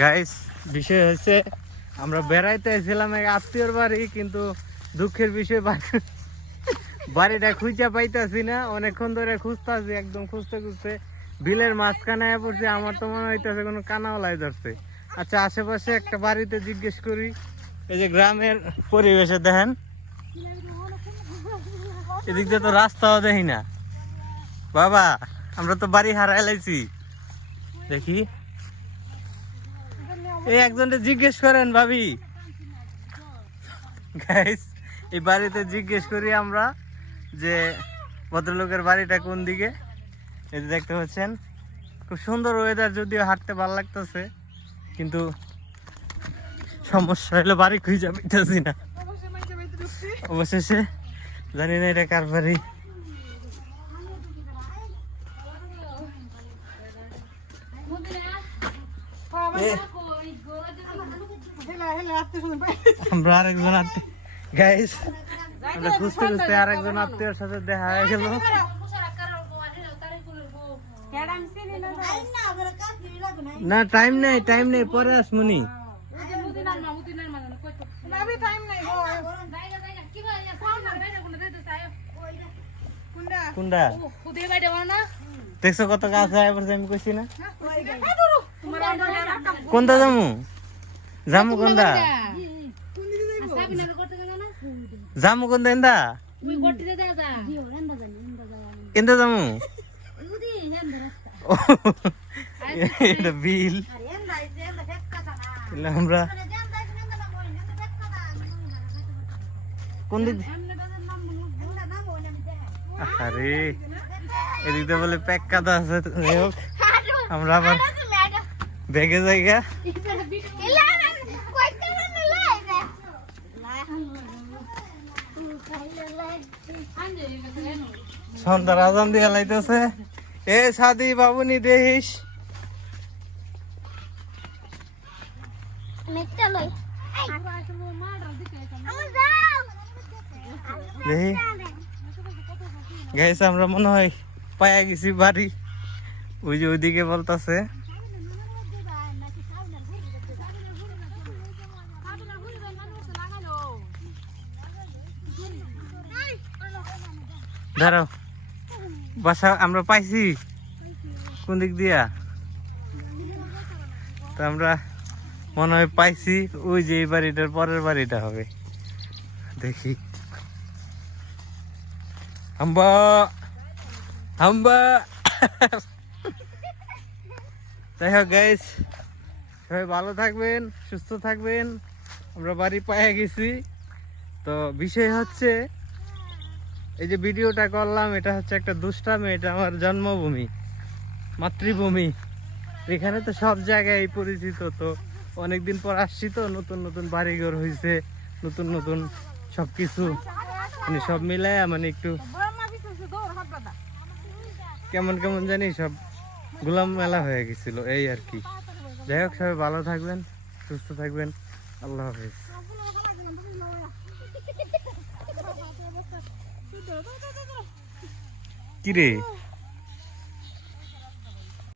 Guys বিষয় হয়েছে আমরা বেড়াইতে এসেছিলাম এক আত্মীয়র বাড়ি, কিন্তু দুঃখের বিষয় বাড়িটা খুঁজে পাইতেছি না, অনেকক্ষণ ধরে খুঁজতাছি, একদম খুঁজতে খুঁজতে। বিলের মাঝখানে পড়ছে, আমার তো মনে হইতেছে কোনো কানাওয়ালাই ধরছে। আচ্ছা আশেপাশে একটা বাড়িতে জিজ্ঞেস করি, এই যে গ্রামের পরিবেশে দেখেন। এদিক দিয়ে তো রাস্তাও দেখি না। বাবা, আমরা তো বাড়ি হারাই লাইছি। দেখি। এই একজনকে জিজ্ঞেস করেন ভাবি। গাইস এই বাড়িতে জিজ্ঞেস করি আমরা যে ভদ্রলোকের বাড়িটা কোন দিকে? যে দেখতে পাচ্ছেন খুব সুন্দর ওয়েদার যদিও হাঁটতে ভালো লাগতেছে কিন্তু সমস্যা হলো বাড়ি খুঁজে পেতেছি না। অবশেষে জানি না এটা কার বাড়ি। এ, আমরা আরেকজন আত্মীয় গাইস আমরা খুঁজতে খুঁজতে আরেকজন আত্মীয়র সাথে দেখা হয়ে গেল না টাইম নেই টাইম নেই পরে আসমুনি কোনটা দেখছ কত গাছ হয় এবার আমি কইছি না কোনটা যামু যামু কোনটা যামু। কোনটা এন্দা এন্দা ও, এটা বিল। আমরা। কোন দিক? আরে এদিক দিয়ে বলে প্যাক কাদা আছে আমরা আবার বেগে জায়গা সন্ধ্যার আজান দিয়ে লাইতেছে এ সাদি বাবুনি দেহিস। দেখি গাইছে, আমরা মনে হয় পায়া গেছি বাড়ি। ওই যে ওইদিকে বলতাছে। দাঁড়াও। বাসা আমরা পাইছি। কোন দিক দিয়া? তো আমরা মনে হয় পাইছি, ওই যে এই বাড়িটার পরের বাড়িটা হবে। দেখি। হাম্বা! যাই হোক গাইস সবাই ভালো থাকবেন, সুস্থ থাকবেন। আমরা বাড়ি পায়ে গেছি। তো বিষয় হচ্ছে এই যে ভিডিওটা করলাম, এটা হচ্ছে একটা দুষ্টামি এটা আমার জন্মভূমি, মাতৃভূমি। এখানে তো সব জায়গায় পরিচিত তো। অনেকদিন পর আসছি তো, নতুন নতুন বাড়িঘর হয়েছে নতুন নতুন সব কিছু মানে সব মিলায় মানে একটু কেমন কেমন জানি সব গোলাম মেলা হয়ে গেছিল, এই আর কি। যাই হোক, সবাই ভালো থাকবেন, সুস্থ থাকবেন। আল্লাহ হাফিজ। কিরে?